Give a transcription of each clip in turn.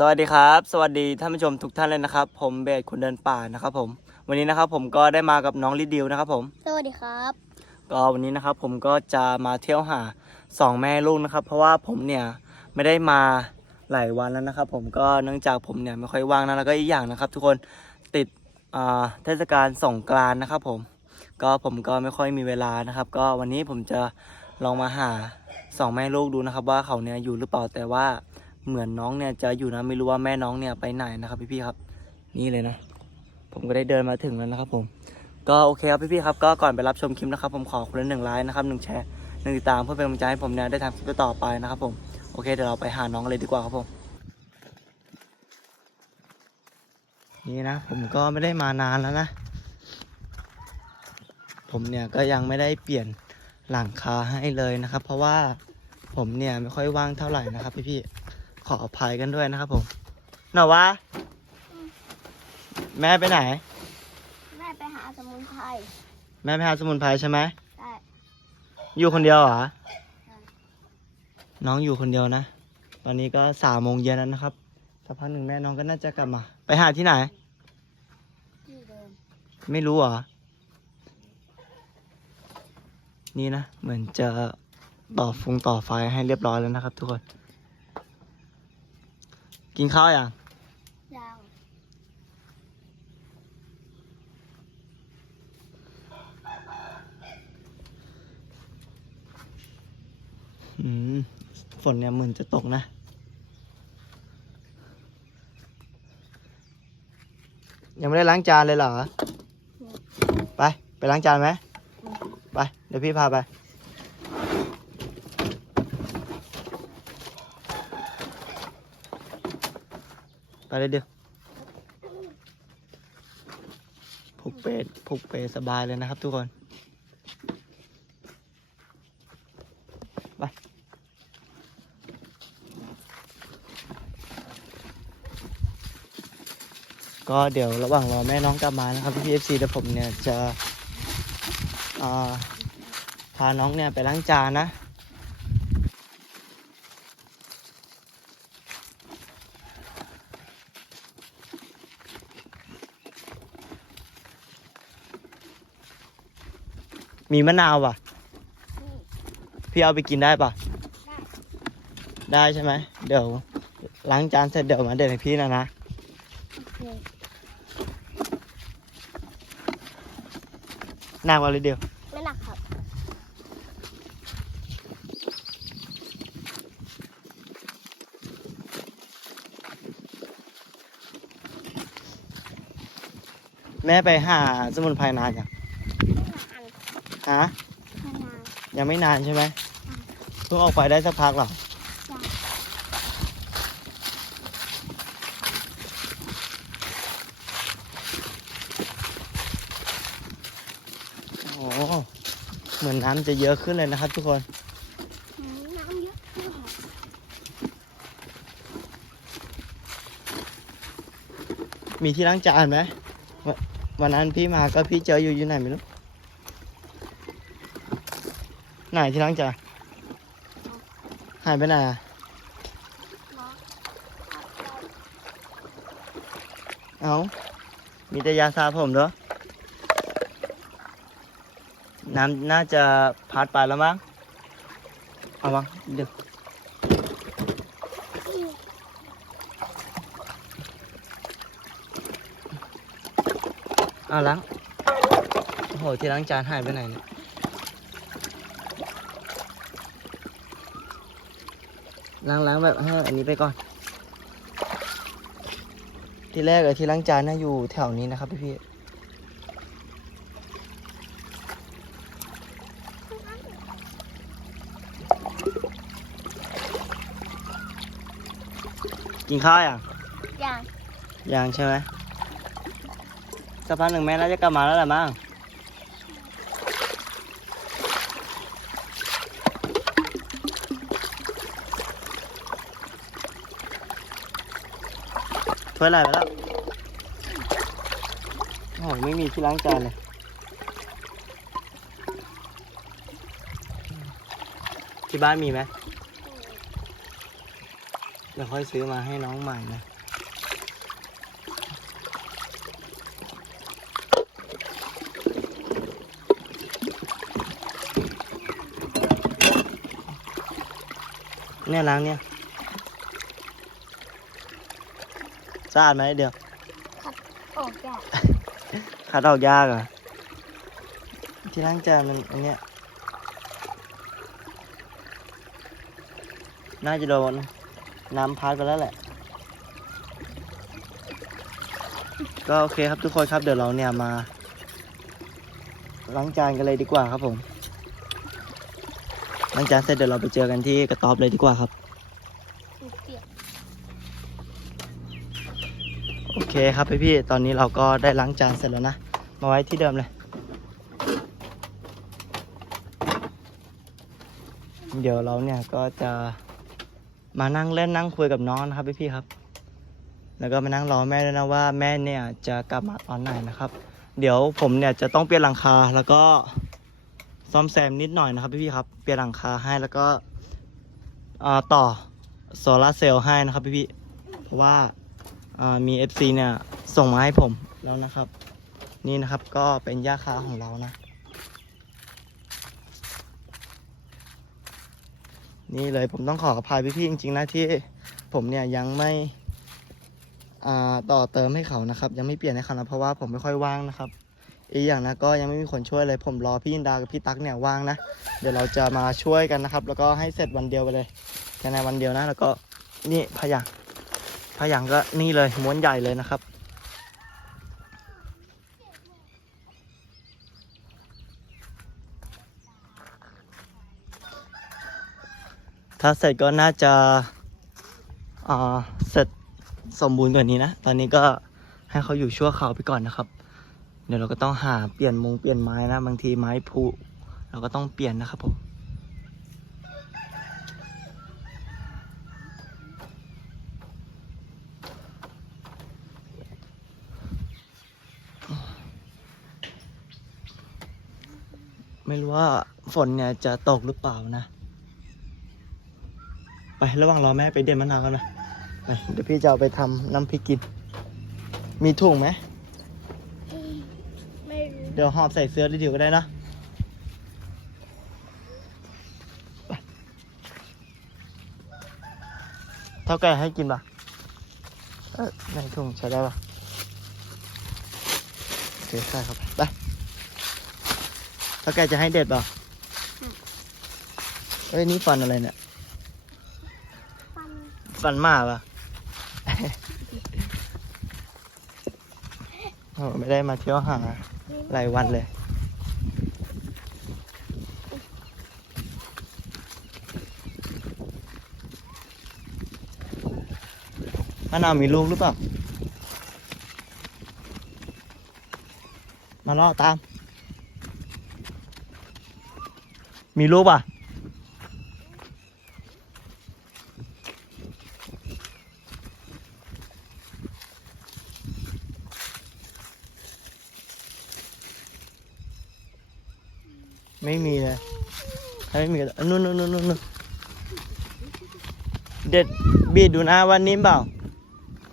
สวัสดีครับ สวัสดีท่านผู้ชมทุกท่านเลยนะครับ ผมเบสคนเดินป่านะครับผม วันนี้นะครับผมก็ได้มากับน้องลิดดิวนะครับผม สวัสดีครับ ก็วันนี้นะครับผมก็จะมาเที่ยวหาสองแม่ลูกนะครับ เพราะว่าผมเนี่ยไม่ได้มาหลายวันแล้วนะครับ ผมก็เนื่องจากผมเนี่ยไม่ค่อยว่างนะแล้วก็อีกอย่างนะครับ ทุกคนติดอ่าเทศกาลสงกรานต์นะครับ ผม ก็ผมก็ไม่ค่อยมีเวลานะครับ ก็วันนี้ผมจะลองมาหาสองแม่ลูกดูนะครับ ว่าเขาเนี่ยอยู่หรือเปล่าแต่ว่า เหมือนน้องเนี่ยจะอยู่นะไม่รู้ว่าแม่น้องเนี่ยไปไหนนะครับพี่ๆครับ นี่เลยนะ ผมก็ได้เดินมาถึงแล้วนะครับผม ก็โอเคครับพี่ๆครับก็ก่อนไปรับชมคลิปนะครับ ผมขอคนละหนึ่งไลค์นะครับหนึ่งแชร์หนึ่งติดตามเพื่อเป็นกำลังใจให้ผมเนี่ยได้ทำคลิปต่อไปนะครับผมโอเคเดี๋ยวเราไปหาน้องเลยดีกว่าครับผมนี่นะผมก็ไม่ได้มานานแล้วนะ ผมเนี่ยก็ยังไม่ได้เปลี่ยนหลังคาให้เลยนะครับ เพราะว่าผมเนี่ยไม่ค่อยว่างเท่าไหร่นะครับพี่ๆ ขออภัยกันด้วยนะครับผมหน่อวะแม่ไปไหน แม่ไปหาสมุนไพรแม่ไปหาสมุนไพรใช่ไหมได้อยู่คนเดียวเหรอใช่น้องอยู่คนเดียวนะ ตอนนี้ก็สามโมงเย็นแล้วนะครับสักพักหนึ่งแม่น้องก็น่าจะกลับมา ไปหาที่ไหน ที่เดิมไม่รู้เหรอ นี่นะ เหมือนจะต่อฟงต่อไฟให้เรียบร้อยแล้วนะครับทุกคน กินข้าวอย่างยังอืมฝนเนี่ยเหมือนจะตกนะ ยังไม่ได้ล้างจานเลยเหรอ ไป ไปล้างจานไหม ไป เดี๋ยวพี่พาไป ไปเลยเดี๋ยวผูกเปรผูกเปรสบายเลยนะครับทุกคนไปก็เดี๋ยวระหว่างรอแม่น้องกลับมานะครับพี่พีเอฟซีเดี๋ยวผมเนี่ยจะพาน้องเนี่ยไปล้างจานนะ มีมะนาวป่ะนี่พี่เอาไปกินได้ป่ะได้ได้ใช่ไหม เดี๋ยวล้างจานเสร็จเดี๋ยวมาเด็ดให้พี่นะนะโอเคหนักกว่าเลยเดียว ไม่หนักครับ แม่ไปหาสมุนไพรนานยัง ไม่นานฮะไม่นานยังไม่นานใช่ไหมเพิ่งออกไปได้สักพักเหรอจ้ะโอ้เหมือนน้ำจะเยอะขึ้นเลยนะครับทุกคนอืมน้ำเยอะมากมีที่ล้างจานไหมวะวันนั้นพี่มาก็พี่เจออยู่อยู่ไหนไม่รู้ ไหนที่ล้างจานหายไปไหนอะเนาะเอามีแต่ยาสระผมเด้อน้ำน่าจะพัดไปแล้วมั้ง เอาวางเดี๋ยวเอาล้างโอ้โหที่ล้างจานหายไปไหนเนี่ย ล้างล้างแบบให้อันนี้ไปก่อน ที่แรกเลยที่ล้างจานน่าอยู่แถวนี้นะครับพี่พี่กินข้าวยังยังยังใช่ไหมสักพักหนึ่งแม่น่าจะกลับมาแล้วแหละมั้ง ถ้วยไหลไปแล้วโอ้ยไม่มีที่ล้างจานเลยที่บ้านมีไหมเดี๋ยวค่อยซื้อมาให้น้องใหม่นะเนี่ยล้างเนี่ยะอาดไหมเดี๋ยว ออกจากขัดออกยากเหรอะ ที่ล้างจานมันอันเนี้ย น่าจะโดน น้ำพัดไปแล้วแหละ ก็โอเคครับทุกคนครับเดี๋ยวเราเนี่ยมา ล้างจานกันเลยดีกว่าครับผม ล้างจานเสร็จเดี๋ยวเราไปเจอกันที่กระต๊อบเลยดีกว่าครับ เปียก โอ เคครับพี่พี่ตอนนี้เราก็ได้ล้างจานเสร็จแล้วนะ มาไว้ที่เดิมเลย เดี๋ยวเราเนี่ยก็จะมานั่งเล่นนั่งคุยกับน้องนะครับพี่พี่ครับ แล้วก็มานั่งรอแม่ด้วยนะว่าแม่เนี่ยจะกลับมาตอนไหนนะครับ เดี๋ยวผมเนี่ยจะต้องเปลี่ยนหลังคาแล้วก็ซ่อมแซมนิดหน่อยนะครับพี่พี่ครับ เปลี่ยนหลังคาให้แล้วก็ต่อโซลาร์เซลล์ให้นะครับพี่พี่เพราะว่า มี FC เนี่ยส่งมาให้ผมแล้วนะครับ นี่นะครับก็เป็นย่าคาของเรานะ นี่เลยผมต้องขออภัยพี่ๆจริงๆนะที่ผมเนี่ยยังไม่อ่าต่อเติมให้เขานะครับ ยังไม่เปลี่ยนให้เขานะเพราะว่าผมไม่ค่อยว่างนะครับ อีกอย่างนะก็ยังไม่มีคนช่วยเลย ผมรอพี่ยินดากับพี่ตั๊กเนี่ยว่างนะ เดี๋ยวเราจะมาช่วยกันนะครับ แล้วก็ให้เสร็จวันเดียวไปเลยภายในวันเดียวนะ แล้วก็นี่พยาง ผ้ายัางก็นี่เลยม้วนใหญ่เลยนะครับ ถ้าเสร็จก็น่าจะอ่าเสร็จสมบูรณ์กว่านี้นะ ตอนนี้ก็ให้เขาอยู่ชั่วคราวไปก่อนนะครับ เดี๋ยวเราก็ต้องหาเปลี่ยนมงเปลี่ยนไม้นะ บางทีไม้ผุเราก็ต้องเปลี่ยนนะครับผม ไม่รู้ว่าฝนเนี่ยจะตกหรือเปล่านะ ไประหว่างรอแม่ไปเด็ดมะนาวกันนะไปเดี๋ยวพี่จะเอาไปทำน้ำพริกกิน มีถุงไหม ไม่รู้เดี๋ยวหอบใส่เสื้อดีเดียวก็ได้นะไปเท่าแก่ให้กินปะเออในถุงใช้ได้ปะโอเคใช่ครับไป เท่าแกจะให้เด็ดป่ะเอ้ยนี่ฟันอะไรเนี่ย ฟันฟันหมาปะโอ้ไม่ได้มาเที่ยวหาหลายวันเลย มะนาวมีลูกหรือเปล่า มาล่อตาม มีลูกป่ะ ไม่มีเลยถ้าไม่มีก็นู่นนู่นนู่นนู่นเด็ดบีดดูนะวันนี้เปล่า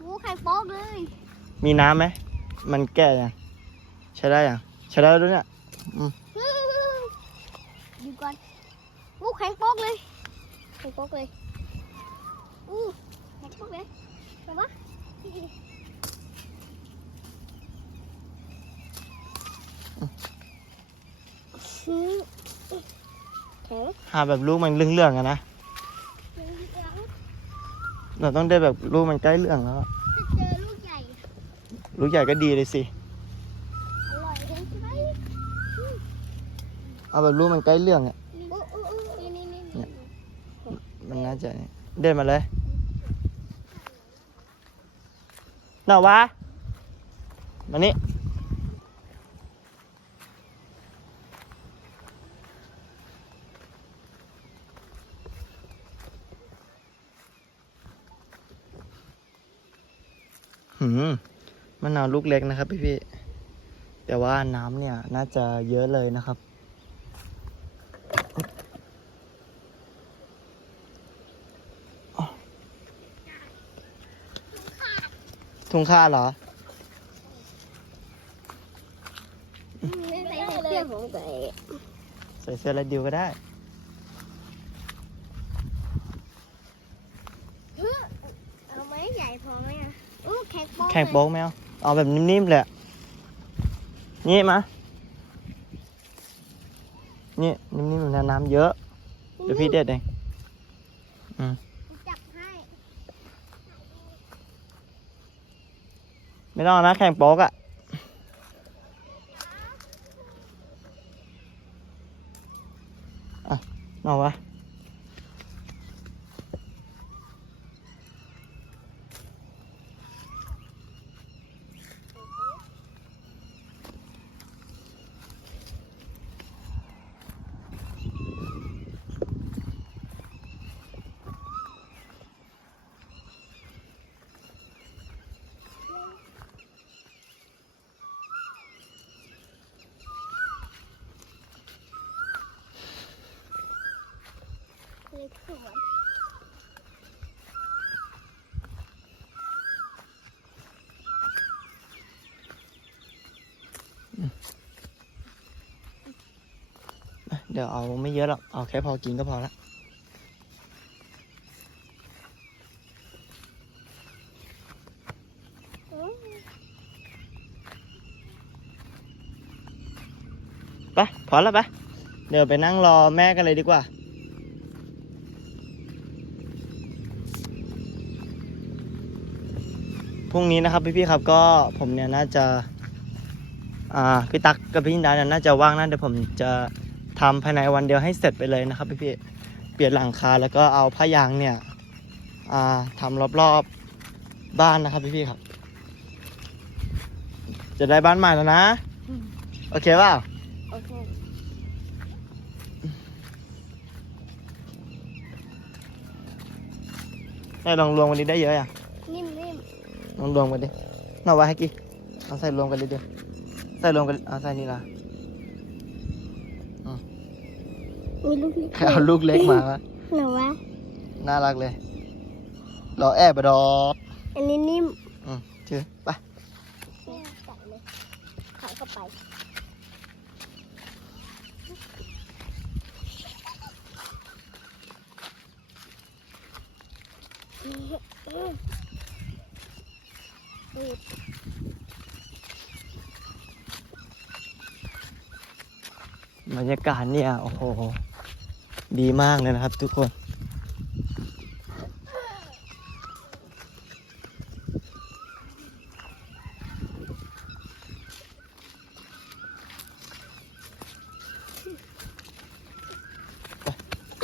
หูไข่โป๊กเลย มีน้ำไหม มันแก่ยังใช้ได้ยังใช้ได้แล้วด้วยเนี่ยดู ก่อนหูไข่โป๊กเลยไข่โป๊กเลยอู้ไข่โป๊กเลยไปปะอืมแข็งหาแบบลูกมันเรื่องๆกันนะแข็งแข็งเราต้องได้แบบลูกมันใกล้เรื่องแล้วอะถ้าเจอลูกใหญ่ ลูกใหญ่ก็ดีเลยสิ อร่อยเลยใช่ไหม เอาแบบลูกมันใกล้เรื่องอะเนี่ยมันน่าจะเด็ดมาเลยหน่าวะมานี่หืมมะนาวลูกเล็กนะครับพี่พี่แต่ว่าน้ำเนี่ยน่าจะเยอะเลยนะครับ ทุ่งค่าเหรอ ไม่ใส่เสื้อผมใส่ใส่เสื้อแล้วดิวก็ได้ เอาไหมใหญ่พอไหมอะอู้แข็งโป๊กแข่งโป๊กไหมเอาเอาแบบนิ่มๆเลยอะนี่มา นี่นิ่มๆนะน้ำเยอะ เดี๋ยวพี่เด็ดเองจับให้ ไม่ต้องนะแข่งโป๊กอะอะนอกวะอะ เดี๋ยวเอาไม่เยอะหรอก เอาแค่พอกินก็พอละไปพอแล้วไปเดี๋ยวไปนั่งรอแม่กันเลยดีกว่า พรุ่งนี้นะครับพี่ๆครับก็ผมเนี่ยน่าจะ อ่าพี่ตักกับพี่ยินดาเนี่ยน่าจะว่างนะเดี๋ยวผมจะ ทำภายในวันเดียวให้เสร็จไปเลยนะครับพี่ๆเปลี่ยนหลังคาแล้วก็เอาผ้ายางเนี่ยอ่าทำรอบๆบ้านนะครับพี่ๆครับ จะได้บ้านใหม่แล้วนะ โอเคเปล่าโอเคได้ลองรวมกันดิได้เยอะอะนิ่มลองรวมกันดินอกว่าให้กี่เอาใส่รวมกันดิเดียวใส่รวมกันเอาใส่นี่ละ ๆมีลูกใครเอาลูกเล็กมาวะหนูวะน่ารักเลย รอแอบไปดอกอันนี้นิ่มอืมถือไปจับเลยขายเข้าไปอืมบรรยากาศเนี่ย โอ้โห ดีมากเลยนะครับทุกคน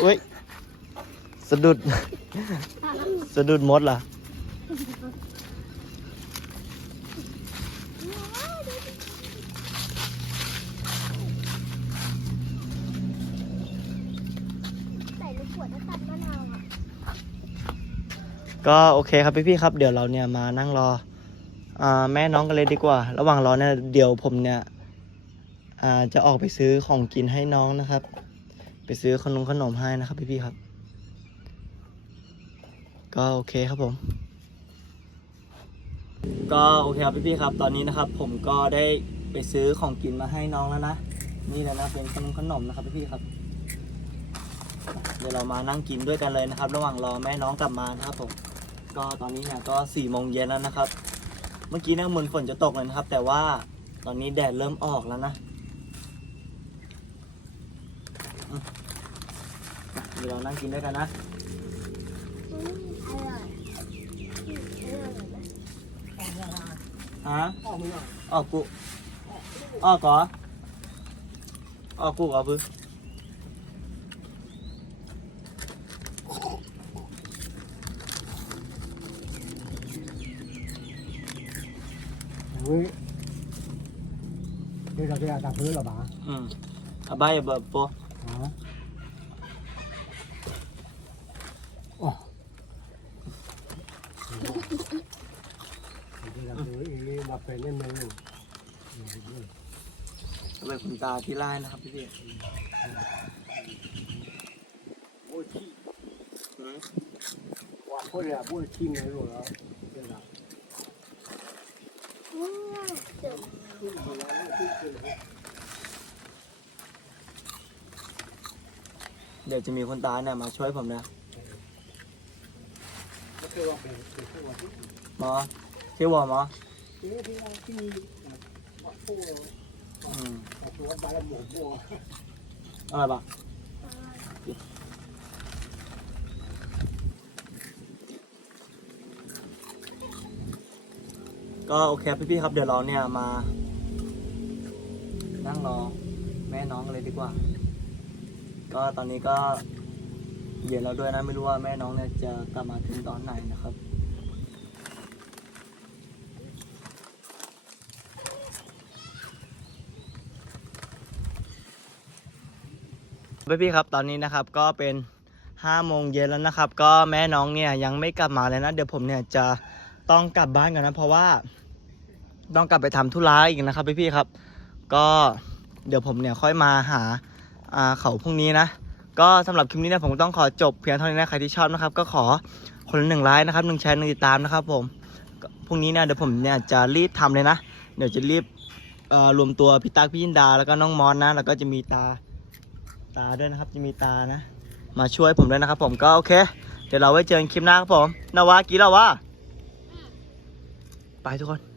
อุ้ย สะดุด สะดุดมดล่ะ ขวดแล้วตัดมะนาวอะก็โอเคครับพี่ๆครับ เดี๋ยวเราเนี่ยมานั่งรออ่าแม่น้องกันเลยดีกว่า ระหว่างรอเนี่ยเดี๋ยวผมเนี่ยอ่าจะออกไปซื้อของกินให้น้องนะครับ ไปซื้อขนมขนมให้นะครับพี่ๆครับ ก็โอเคครับผม ก็โอเคครับพี่ๆครับ ตอนนี้นะครับ ผมก็ได้ไปซื้อของกินมาให้น้องแล้วนะ นี่แหละนะเป็นขนมขนมนะครับพี่ๆครับ เดี๋ยวเรามานั่งกินด้วยกันเลยนะครับ ระหว่างรอแม่น้องกลับมานะครับผมก็ตอนนี้เนี่ยก็สี่โมงเย็นแล้วนะครับ เมื่อกี้เนี่ยเหมือนฝนจะตกเลยนะครับ แต่ว่าตอนนี้แดดเริ่มออกแล้วนะเดี๋ยวเรานั่งกินด้วยกันนะอืมอร่อยอืมอร่อยนะฮะออกกูออกก่อออกกูก่อพื้น เราจะตัดพื้นหรอปะอืมอาบายแบบปอ๋ออ๋อนี่เราดูอีมาเป็นเล่นมือแบบคุณตาที่ไล่นะครับพี่พี่โอ้ยขี้ว่าพูดเลยอะพูดขี้ไม่รู้แล้วเป็นไร เดี๋ยวจะมีคนตายเนี่ยมาช่วยผมนะก็คือเป็นเป็นผู้ว่าที่หมอชื่อวอหมอที่ที่ว่าที่ว่าผู้อืมตัวบาลหมูบัวอะไรปะ ก็โอเคพี่ๆครับเดี๋ยวเราเนี่ยมา นั่งรอแม่น้องกันเลยดีกว่า ก็ตอนนี้ก็เย็นแล้วด้วยนะไม่รู้ว่าแม่น้องเนี่ยจะกลับมาถึงตอนไหนนะครับพี่ๆครับตอนนี้นะครับก็เป็นห้าโมงเย็นแล้วนะครับ ก็แม่น้องเนี่ยยังไม่กลับมาเลยนะ เดี๋ยวผมเนี่ยจะ ต้องกลับบ้านกันนะ เพราะว่าต้องกลับไปทำธุระอีกนะครับพี่ๆครับ ก็เดี๋ยวผมเนี่ยค่อยมาหาเขาพรุ่งนี้นะ ก็สำหรับคลิปนี้เนี่ยผมต้องขอจบเพียงเท่านี้นะใครที่ชอบนะครับ ก็ขอคนละหนึ่งไลค์นะครับหนึ่งแชร์หนึ่งติดตามนะครับ ผมพรุ่งนี้เนี่ยเดี๋ยวผมเนี่ยจะรีบทำเลยนะเดี๋ยวจะรีบรวมตัวพี่ตั๊กพี่ยินดาแล้วก็น้องมอนนะ แล้วก็จะมีตาตาด้วยนะครับ จะมีตานะ มาช่วยผมด้วยนะครับ ผมก็โอเค เดี๋ยวเราไว้เจอกันคลิปหน้าครับผมนาวากี่แล้ววะ ไปทุกคน